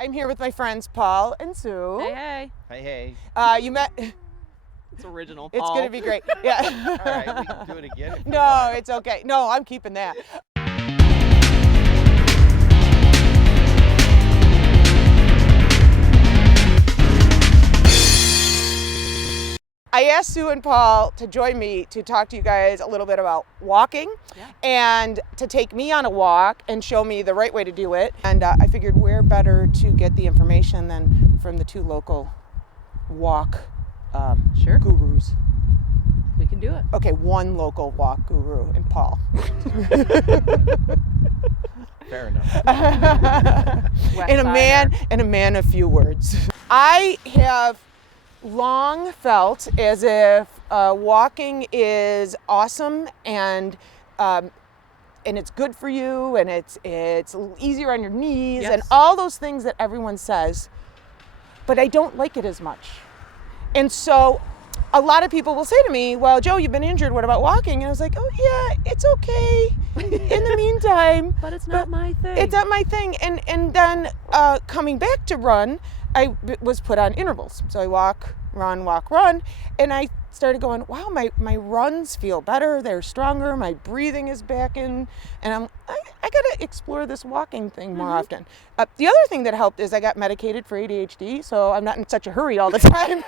I'm here with my friends Paul and Sue. Hey. Hey, hey. You met. It's original, It's Paul. going to be great. Yeah. All right, we can do it again. If you No, want. it's okay. No, I'm keeping that. I asked Sue and Paul to join me to talk to you guys a little bit about walking and to take me on a walk and show me the right way to do it. And I figured where better to get the information than from the two local walk Sure. gurus. We can do it. Okay, one local walk guru and Paul. Fair enough. and a man of few words. I have long felt as if walking is awesome and it's good for you and it's easier on your knees and all those things that everyone says, but I don't like it as much. And so a lot of people will say to me, well, Joe, you've been injured. What about walking? And I was like, oh, yeah, it's okay in the meantime. But it's not my thing. It's not my thing. And then coming back to run, I was put on intervals. So I walk, run. And I started going, wow, my runs feel better. They're stronger. My breathing is back in. And I got to explore this walking thing more often. The other thing that helped is I got medicated for ADHD, so I'm not in such a hurry all the time.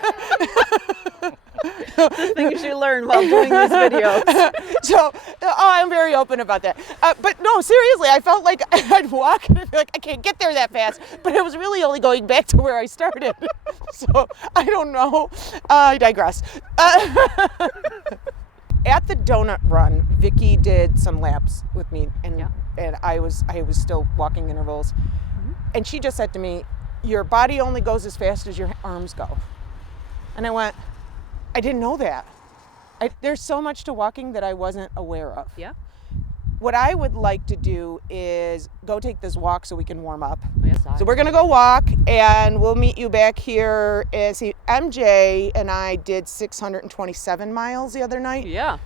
The things you learn while doing these videos. So, I'm very open about that. But no, seriously, I felt like I'd walk and I'd be like, I can't get there that fast. But it was really only going back to where I started. So, I don't know. I digress. At the donut run, Vicky did some laps with me, and I was still walking intervals. And she just said to me, your body only goes as fast as your arms go. And I went, I didn't know that. There's so much to walking that I wasn't aware of. Yeah. What I would like to do is go take this walk so we can warm up. Yes, So we're going to go walk, and we'll meet you back here. MJ and I did 627 miles the other night. Yeah,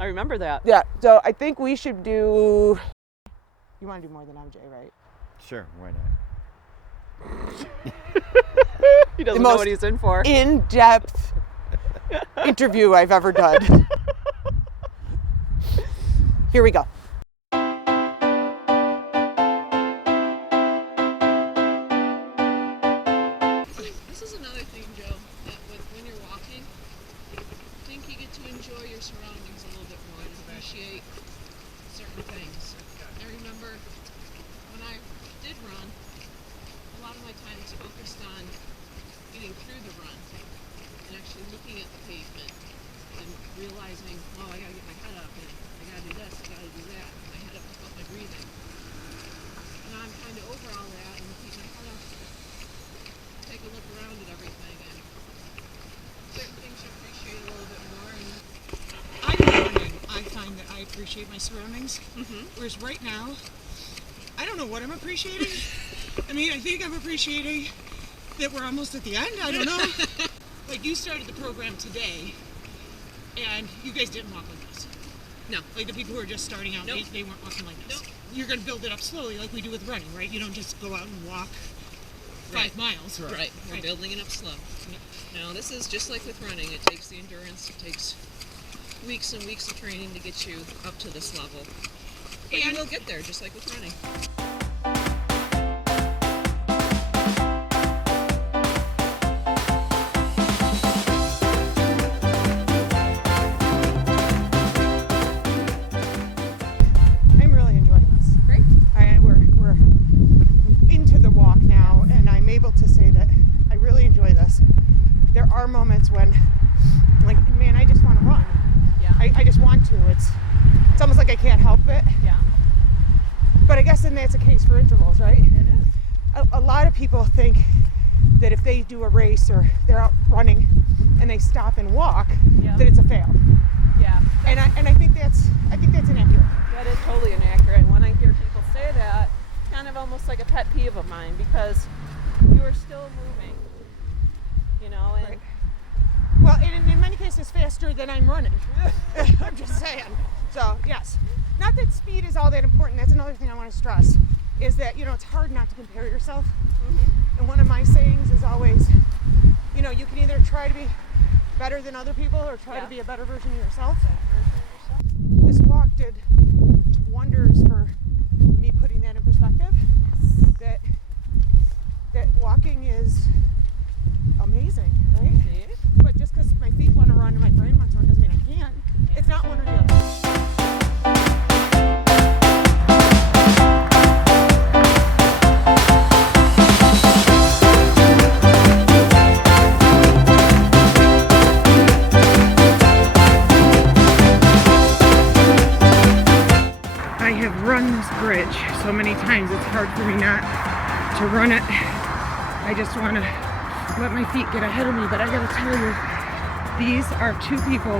I remember that. Yeah, so I think we should do... You want to do more than MJ, right? Sure, why not? He doesn't know what he's in for. In-depth interview I've ever done. Here we go. This is another thing, Joe, that when you're walking, I think you get to enjoy your surroundings a little bit more and appreciate certain things. I remember when I did run, a lot of my time was focused on getting through the run and actually looking at the pavement and realizing, oh, I gotta get my head up and I gotta do this, I gotta do that, and my head up to felt my breathing. Now I'm kind of over all that and keep my head up, take a look around at everything, and certain things you appreciate a little bit more. And I'm learning. I find that I appreciate my surroundings, whereas right now, I don't know what I'm appreciating. I mean, I think I'm appreciating that we're almost at the end. I don't know. Like, you started the program today, and you guys didn't walk like this. No. Like, the people who are just starting out, Nope. they weren't walking like this. Nope. You're going to build it up slowly like we do with running, right? You don't just go out and walk 5 miles. Right, we're Right. building it up slow. Now this is just like with running, it takes the endurance, it takes weeks and weeks of training to get you up to this level. But you And- will get there, just like with running. I'm really enjoying this. Great. And we're into the walk now, and I'm able to say that I really enjoy this. There are moments when, like, man, I just want to run. Yeah. I just want to. It's almost like I can't help it. Yeah. But I guess then that's a case for intervals, right? It is. A lot of people think that if they do a race or they're out running and they stop and walk, Yeah. that it's a fail. Yeah. And I think that's inaccurate. That is totally inaccurate. And when I hear people say that, it's kind of almost like a pet peeve of mine because you are still moving. You know, and Right. Well, in many cases faster than I'm running. I'm just saying. So, yes. Not that speed is all that important. That's another thing I want to stress, is that, it's hard not to compare yourself. is always, you know, you can either try to be better than other people or try to be a better version of yourself. This walk did wonders for me putting that in perspective. That walking is amazing, right? See? But just because my feet want to run and my brain wants to run doesn't mean I can't. It's not one or the other. I have run this bridge so many times, it's hard for me not to run it. I just want to let my feet get ahead of me, but I gotta tell you, these are two people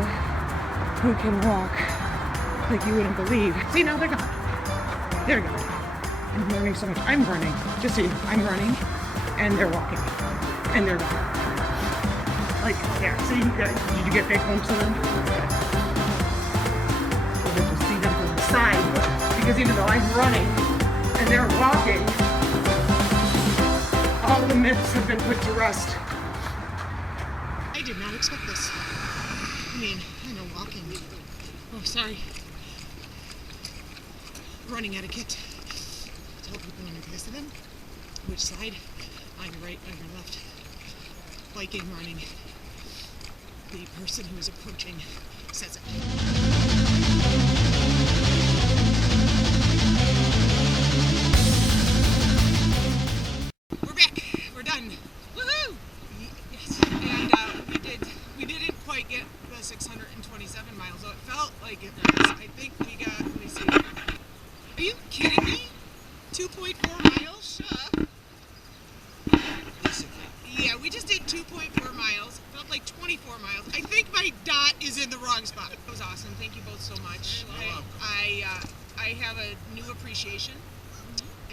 who can walk like you wouldn't believe. See, now they're gone. They're gone. I'm learning so much. I'm running. Just so you know, I'm running and they're walking. And they're gone. Like, yeah, see, did you get that glimpse of them? You get to see them from the side, because even though I'm running and they're walking, all the myths have been put to rest. I did not expect this. I mean, I know walking. Oh, sorry. Running etiquette. Tell people when you're passing them which side, on your right, on your left. Biking, running. The person who is approaching says it. We're back. We're done. Woohoo! Yes. And we didn't quite get the 627 miles, though it felt like it was. I think we got, let me see. Are you kidding me? 2.4 miles? Shut up. Yeah, we just did 2.4 miles. Felt like 24 miles. I think my dot is in the wrong spot. It was awesome. Thank you both so much. I have a new appreciation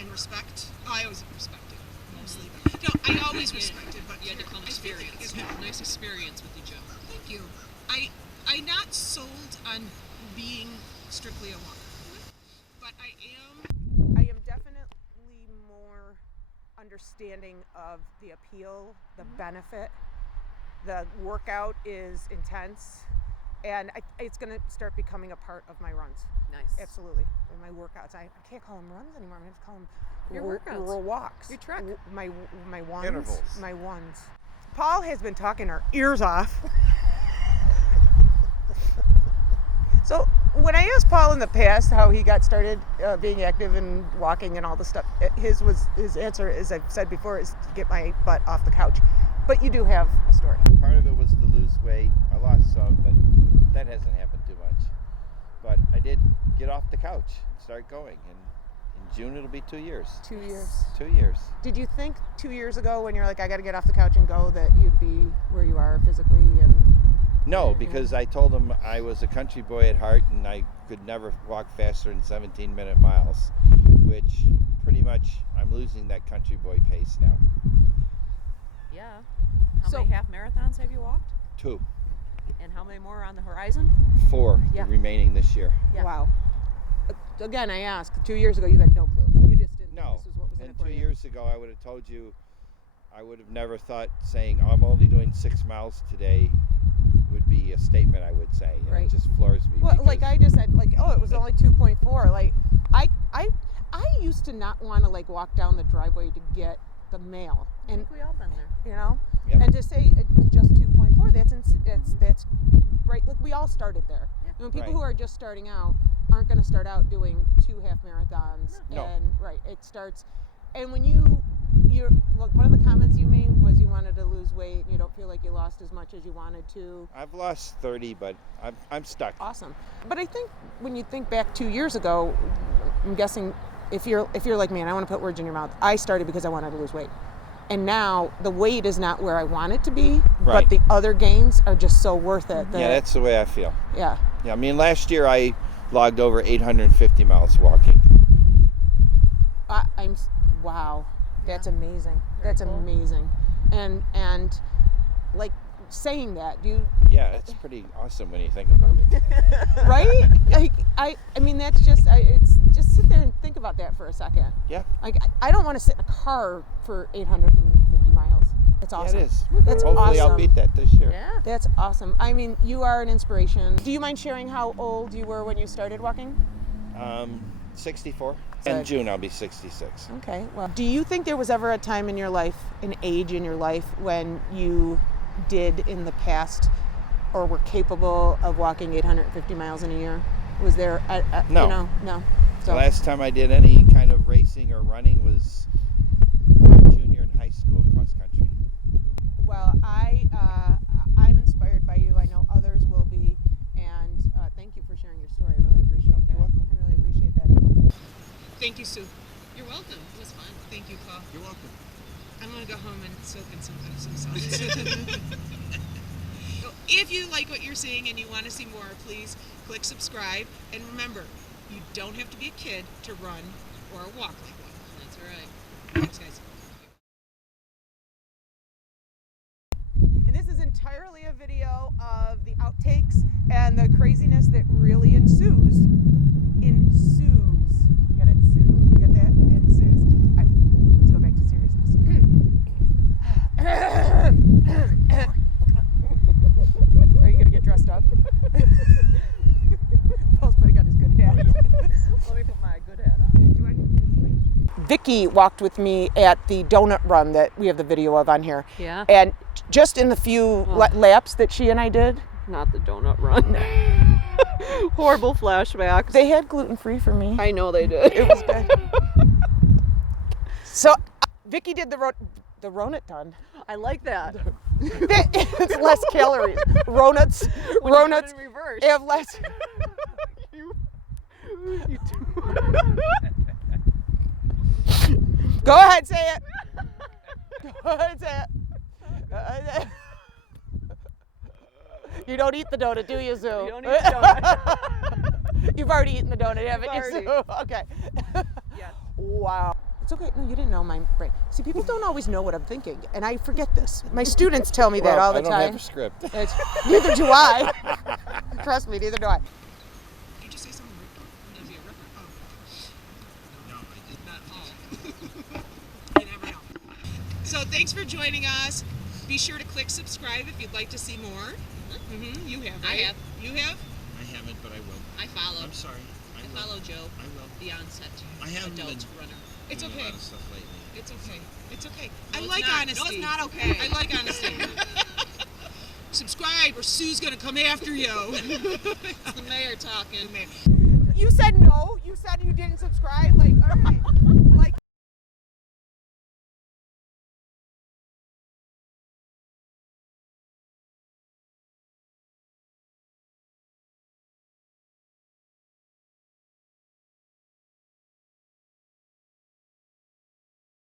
and respect. I always respected, mostly. But, no, I always respected, but You had to come experience. Nice experience with you, Joe. thank you. I'm not sold on being strictly a walker, but I am definitely more understanding of the appeal, the benefit. The workout is intense, and it's going to start becoming a part of my runs. Nice. Absolutely. And my workouts. I can't call them runs anymore. I'm going to call them Your workouts. walks. Your trek. My ones. Intervals. My ones. Paul has been talking our ears off. So when I asked Paul in the past how he got started being active and walking and all the stuff, his answer, as I've said before, is to get my butt off the couch. But you do have a story. Part of it was to lose weight. I lost some, but that hasn't happened too much. But I did get off the couch and start going. And in June, it'll be 2 years. 2 years. 2 years. Did you think 2 years ago when you're like, I got to get off the couch and go, that you'd be where you are physically? And No, because I told him I was a country boy at heart and I could never walk faster than 17-minute miles, which pretty much I'm losing that country boy pace now. Yeah. How So- many half marathons have you walked? 2. And how many more are on the horizon? 4 Yeah. remaining this year. Yeah. Wow. Again, I asked, 2 years ago you had no clue. You just didn't No. think this was what was in And it for 2 you. years ago, I would have told you, I would have never thought saying I'm only doing 6 miles today would be a statement I would say. And Right. It just floors me. Well, like because- I just said, like, oh, it was only 2.4. Like, I used to not want to like walk down the driveway to get the mail, I and think we all been there. you know, Yep. and to say it was just 2.4, that's right. Look, we all started there. Yeah. And when people Right. who are just starting out aren't going to start out doing 2 half marathons, No. and right, it starts. And when you're look, one of the comments you made was you wanted to lose weight and you don't feel like you lost as much as you wanted to. I've lost 30, but I'm stuck. Awesome. But I think when you think back 2 years ago, I'm guessing if you're like me, and I want to put words in your mouth, I started because I wanted to lose weight. And now the weight is not where I want it to be, but Right. the other gains are just so worth it. Yeah, that's the way I feel. yeah. Yeah, I mean, last year I logged over 850 miles walking. Wow. That's Yeah. amazing. Very That's cool. amazing. And like saying that, do you Yeah, it's pretty awesome when you think about it. right? Like I mean that's just it's just sit there and think about that for a second. Yeah. Like I don't want to sit in a car for 850 miles. It's awesome. Yeah, it is. That's Hopefully awesome. I'll beat that this year. Yeah. That's awesome. I mean, you are an inspiration. Do you mind sharing how old you were when you started walking? 64. So- In June I'll be 66. Okay. Well, do you think there was ever a time in your life, an age in your life, when you did in the past or were capable of walking 850 miles in a year? Was there No. You know, no. The So last time I did any kind of racing or running was junior in high school cross country. well, I'm inspired by you. I know others will be, and thank you for sharing your story. I really appreciate that. You're welcome. I really appreciate that. Thank you, Sue. You're welcome. It was fun. Thank you, Paul. You're welcome. I'm gonna go home and soak in some Epsom salts. If you like what you're seeing and you want to see more, please click subscribe. And remember, you don't have to be a kid to run or walk like one. That's right. Thanks, guys. And this is entirely a video of the outtakes and the craziness that really ensues. Get it? Sue? Get that? Ensues. All right, let's go back to seriousness. Are you going to get dressed up? Paul's putting on his good hat. Let me put my good hat on. Vicky walked with me at the donut run that we have the video of on here. Yeah. And just in the few laps that she and I did, Not the donut run. Horrible flashbacks. they had gluten-free for me. I know they did. It was good. So Vicky did the Ronut done. I like that. It's less calories. Ronuts When you put it in reverse. have less. Go ahead, say it. Go ahead, say it. You don't eat the donut, do you, Sue? You don't eat the donut. You've already eaten the donut, haven't you, Already. Sue? Okay. Yes. Wow. It's okay. No, you didn't know my brain. See, people don't always know what I'm thinking, and I forget this. My students tell me that all the I don't time. have a script. Neither do I. Trust me, neither do I. Did you just say something? It'll be a ripper. Oh. No, I did not. Oh. You never know. So thanks for joining us. Be sure to click subscribe if you'd like to see more. Mm-hmm. You have, right? I have. You have? I haven't, but I will. I followed. I'm sorry. I follow Joe, I will. the onset I haven't adult been runner. It's doing okay. a lot of stuff lately. It's okay. It's okay. No, I it's like not. honesty. No, it's not okay. I like honesty. Subscribe or Sue's gonna come after you. It's the mayor talking. You said no. You said you didn't subscribe. Like, all right.